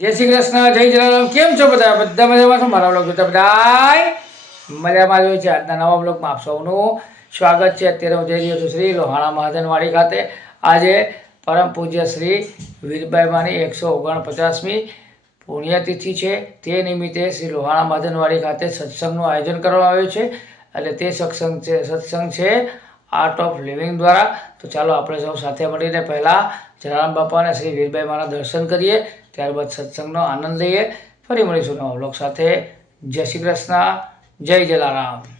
જય શ્રી કૃષ્ણ, જય જલારામ. કેમ છો બધા? બધા મજામાં છો? મારા બ્લોગ જોતા બધા મજામાં જ હોય છે. આજના નવા બ્લોગમાં આપ સૌનું સ્વાગત છે. અત્યારે હું જઈ રહ્યો છું શ્રી લોહાણા મહાજનવાડી ખાતે. આજે પરમ પૂજ્ય શ્રી વીરબાઈ માની એકસો ઓગણપચાસમી પુણ્યતિથિ છે. તે નિમિત્તે શ્રી લોહાણા મહાજનવાડી ખાતે સત્સંગનું આયોજન કરવામાં આવ્યું છે. એટલે તે સત્સંગ છે સત્સંગ છે આર્ટ ઓફ લિવિંગ દ્વારા. તો ચાલો આપણે સૌ સાથે મળીને પહેલાં જલારામ બાપા અને શ્રી વીરબાઈ માના દર્શન કરીએ, ત્યારબાદ સત્સંગનો આનંદ લઈએ. ફરી મળીશું નવા બ્લોગ સાથે. જય શ્રી કૃષ્ણ. જય જલારામ.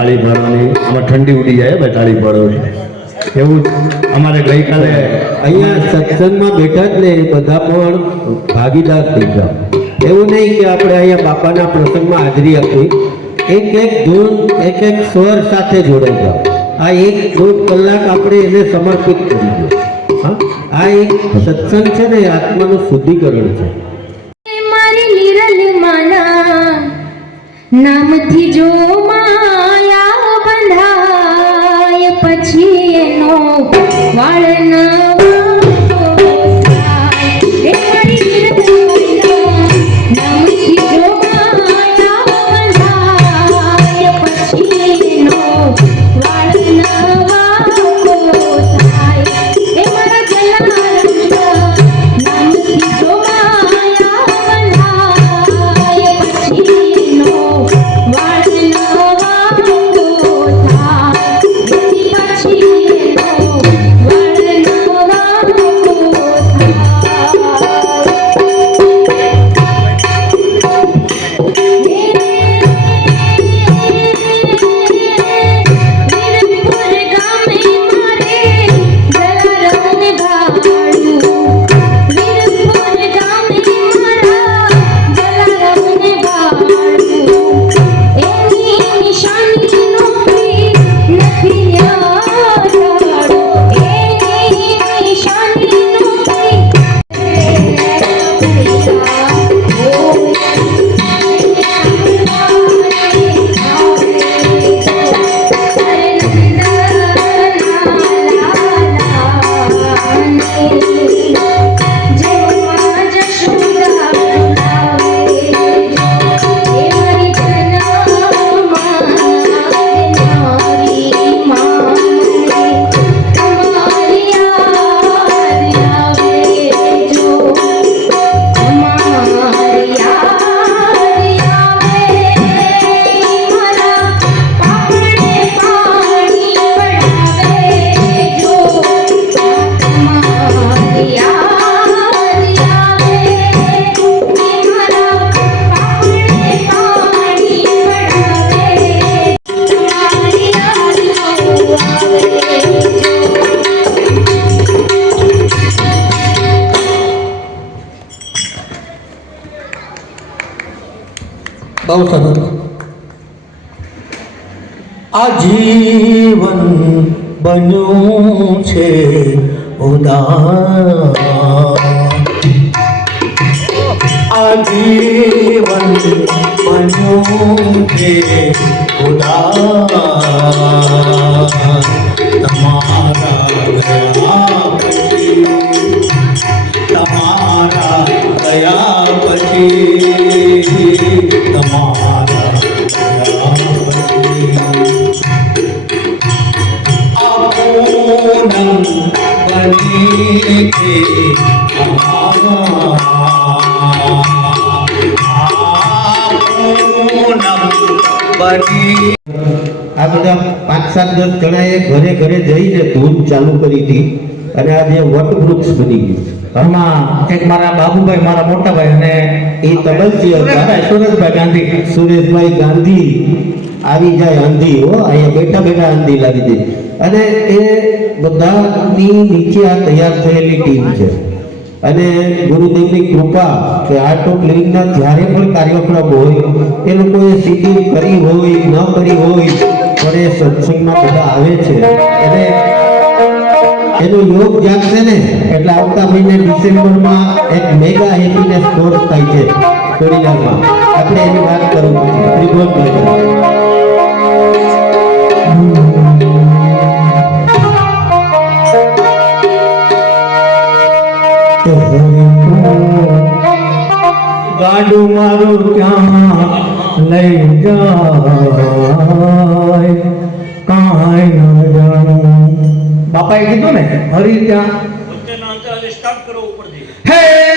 તાળી પાડવાની આમાં ઠંડી ઉડી જાય બે તાળી પાડો એવું અમારે ગઈકાલે અહીંયા સત્સંગમાં બેઠા જ ને બધા પણ ભાગીદાર થઈ જાઓ એવું નહીં કે આપણે અહીંયા બાપાના પ્રસંગમાં હાજરી આપી. એક એક ધૂન એક એક સ્વર સાથે જોડાઈ જાઓ આ એક દોઢ કલાક આપણે એને સમર્પિત કરી દો હા? આ એક સત્સંગ છે ને આત્માનું શુદ્ધિકરણ છે. નામથી જો બંધાય પછી એનો વાળ બહુ સરસ આજીવન બન્યું છે ઉદાસ આજીવન બન્યું છે ઉદાસ તમારા ગયા પછી તમારા ગયા પછી આ બધા પાંચ સાત દસ જણાએ ઘરે ઘરે જઈને ધૂન ચાલુ કરી હતી અને આજે વટવૃક્ષ બની ગયું. ઘરમાં એક મારા બાબુભાઈ મારા મોટાભાઈ અને એ તબલજી હતા. સુરેશભાઈ ગાંધી. સુરેશભાઈ ગાંધી આવી જાય આંધી હો અહીંયા બેઠા બેઠા આંધી લાવી દે. અને એ બધાની નીચે આ તૈયાર થયેલી ટીમ છે. અને ગુરુદેવની કૃપા કે આર્ટ ઓફ લિવિંગના જ્યારે પણ કાર્યક્રમ હોય, એ લોકોએ સીધી કરી હોય, ન કરી હોય, પણ એ સત્સંગમાં બધા આવે છે. અને એનો યોગ જાગશે ને, એટલે આવતા મહિને ડિસેમ્બરમાં એક મેગા હેપીનેસ કોર્સ થાય છે. કોરિયામાં આપણે એની વાત કરું પછી ગાડું મારું ક્યાં લઈ જાય કાંઈ ન જાણું બાપાએ કીધું ને હરી ત્યાં હે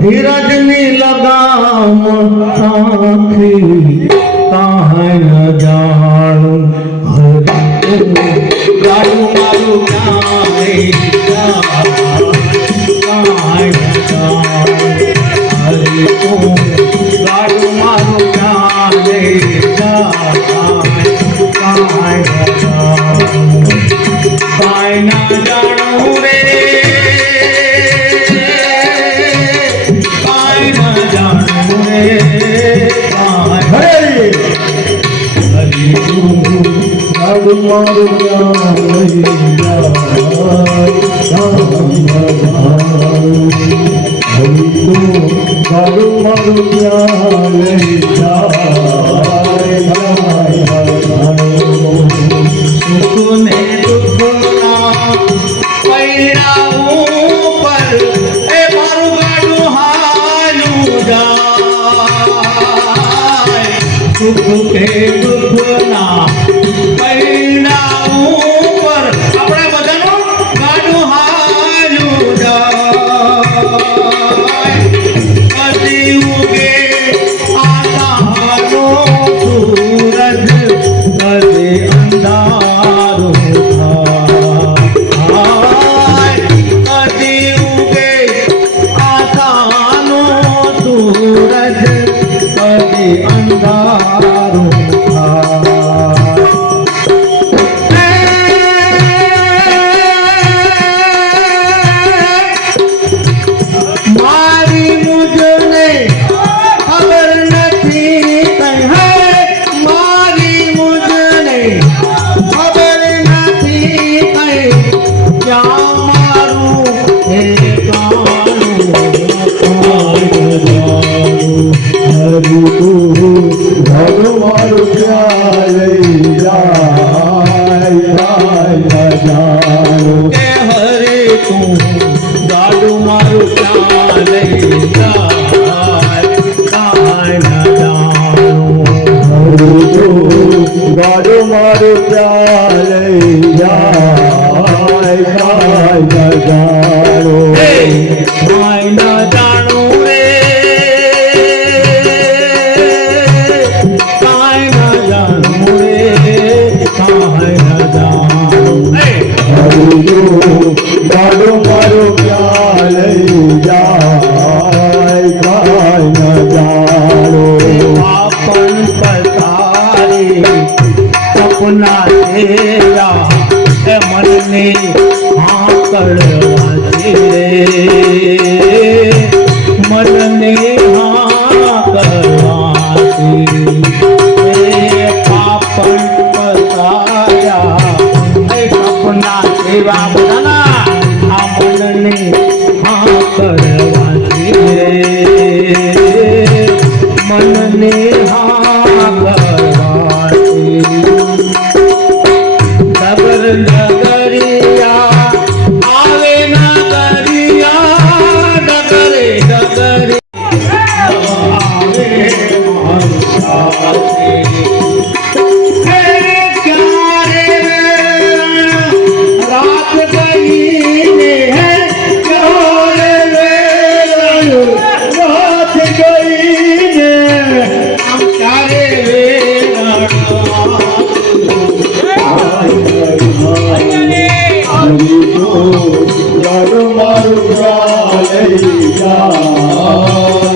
ધીરજની લગામ સાથી કાંઈ ન જાણું ગાડું મારું ક્યાં હરે ગાડું મારું ભગવાન ક્યાં લઈ જાય કે હરે તું ગાડું મારું ક્યાં લઈ જાય ગાડો મારો ક્યાં મનને હા મનને Hallelujah.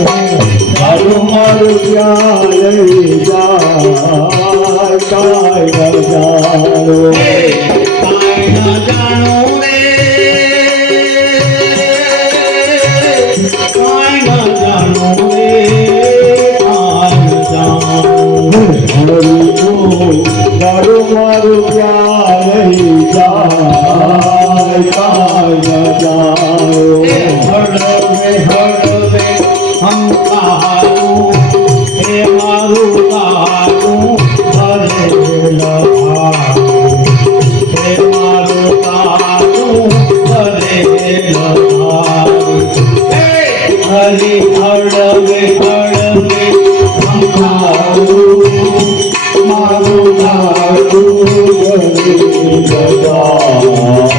મારું મારું ત્યાં લઈ જા કાય બજારો Baba.